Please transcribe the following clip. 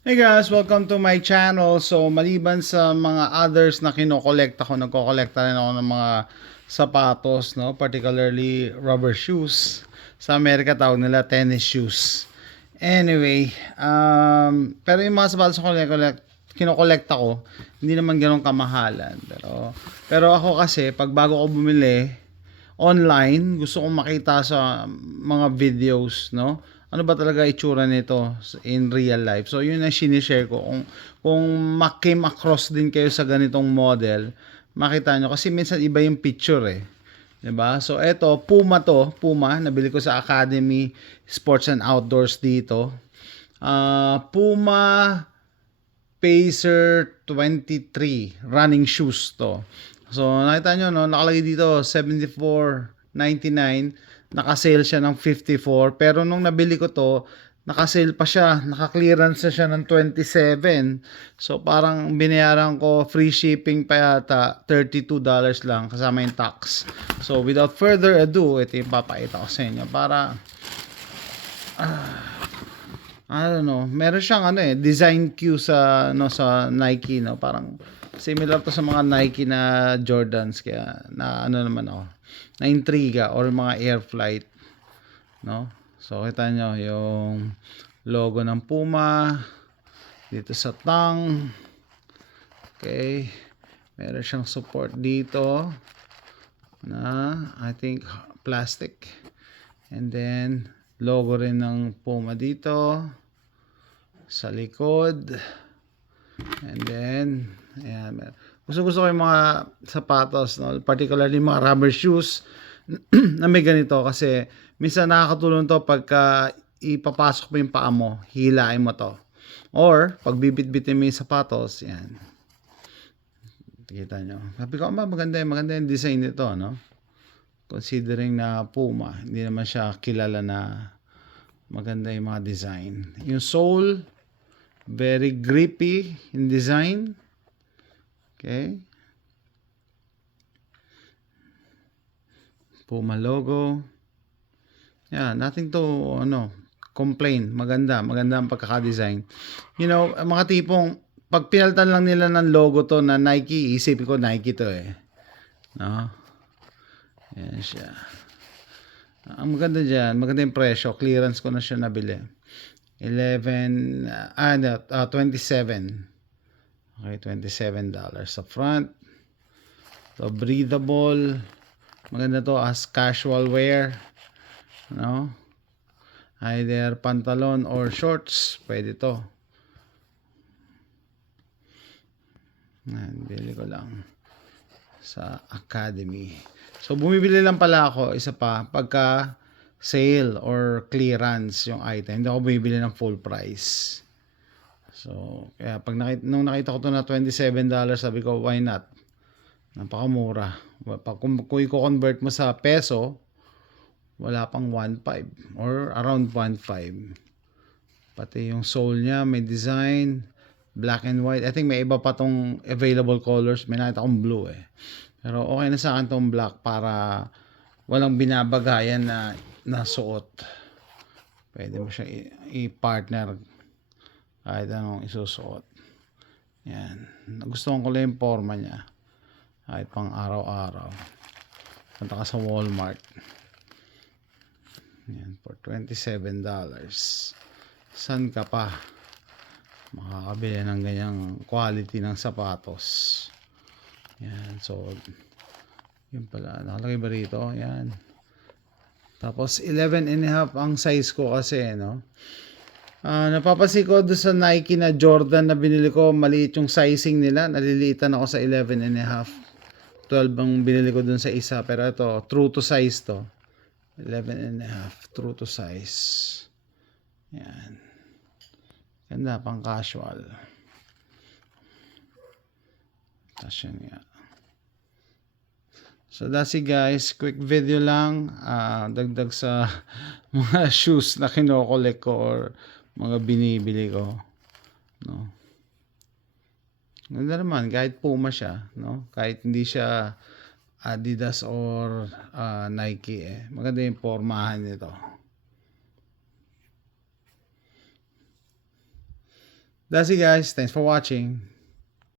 Hey guys, welcome to my channel. So maliban sa mga others na kinokolekta ko, nagkokolekta rin ako ng mga sapatos, no? Particularly rubber shoes. Sa Amerika tawag nila tennis shoes. Anyway, pero yung mga sapatos na kinokolekta ko, hindi naman ganun kamahalan. Pero ako kasi, pag bago ko bumili, online, gusto kong makita sa mga videos, no? Ano ba talaga itsura nito in real life. So, yun ang sinishare ko. Kung came across din kayo sa ganitong model, makita nyo. Kasi minsan iba yung picture eh. 'Di ba? So, eto, Puma to. Puma, nabili ko sa Academy Sports and Outdoors dito. Puma Pacer 23 running shoes to. So nakita nyo no, nakalagay dito 74.99, naka-sale siya ng 54, pero nung nabili ko to, naka-sale pa siya, naka-clearance na siya ng 27. So parang binayaran ko free shipping pa yata, $32 lang kasama yung tax. So without further ado, ito yung papakita ko sa inyo para I don't know, meron siyang design cue sa sa Nike, no, parang similar to sa mga Nike na Jordans, kaya na naman ako na intriga or mga Air Flight, no. So kita nyo yung logo ng Puma dito sa tang. Okay, meron siyang support dito na I think plastic, and then logo rin ng Puma dito sa likod. And then ayan, gusto ko yung mga sapatos, no? Particularly mga rubber shoes na may ganito, kasi minsan nakakatulong to pagka ipapasok mo yung paa mo, hilain mo to, or pag bibit-bitin mo yung sapatos, yan, kita nyo, sabi ko maganda yung design nito, no? Considering na Puma, hindi naman siya kilala na maganda yung mga design. Yung sole, very grippy in design. Okay. Puma logo. Yeah, nothing to complain. Maganda ang pagkaka-design. You know, mga tipong pag pinalitan lang nila ng logo to na Nike, isipin ko Nike to eh. No? Yan siya. Ang maganda diyan, maganda yung presyo. Clearance ko na siya nabili. 27. Okay, $27 sa front. So breathable. Maganda to as casual wear, no? Either pantalon or shorts, pwede to. Bili ko lang sa Academy. So bumibili lang pala ako isa pa pagka sale or clearance yung item. Hindi ako bumibili ng full price. So kaya pag nung nakita ko to na $27, sabi ko why not? Napakamura. Kung i-convert mo sa peso, wala pang 1.5 or around 1.5. Pati yung sole niya may design, black and white. I think may iba pa tong available colors. May nakita akong blue eh. Pero okay na sa akin tong black para walang binabagayan na suot. Pwede mo siya i-partner kahit anong isusuot. Yan. Nagustuhan ko lang yung forma niya. Kahit pang araw-araw. Punta ka sa Walmart. Yan, for $27. San ka pa makakabili ng ganyang quality ng sapatos? Yan, so yun pala, nakalagay ba rito? Yan. Tapos 11.5 ang size ko kasi, no? Napapansin ko doon sa Nike na Jordan na binili ko, maliit yung sizing nila. Naliliitan ako sa 11.5. 12 ang binili ko doon sa isa. Pero ito, true to size to. 11.5, true to size. Yan. Ganda, pang casual. Tapos yun nga. So that's it guys, quick video lang, dagdag sa mga shoes na kinokolek ko or mga binibili ko, no. Ganda naman kahit Puma siya, no, kahit hindi siya Adidas or Nike eh. Maganda yung pormahan nito. That's it guys. Thanks for watching.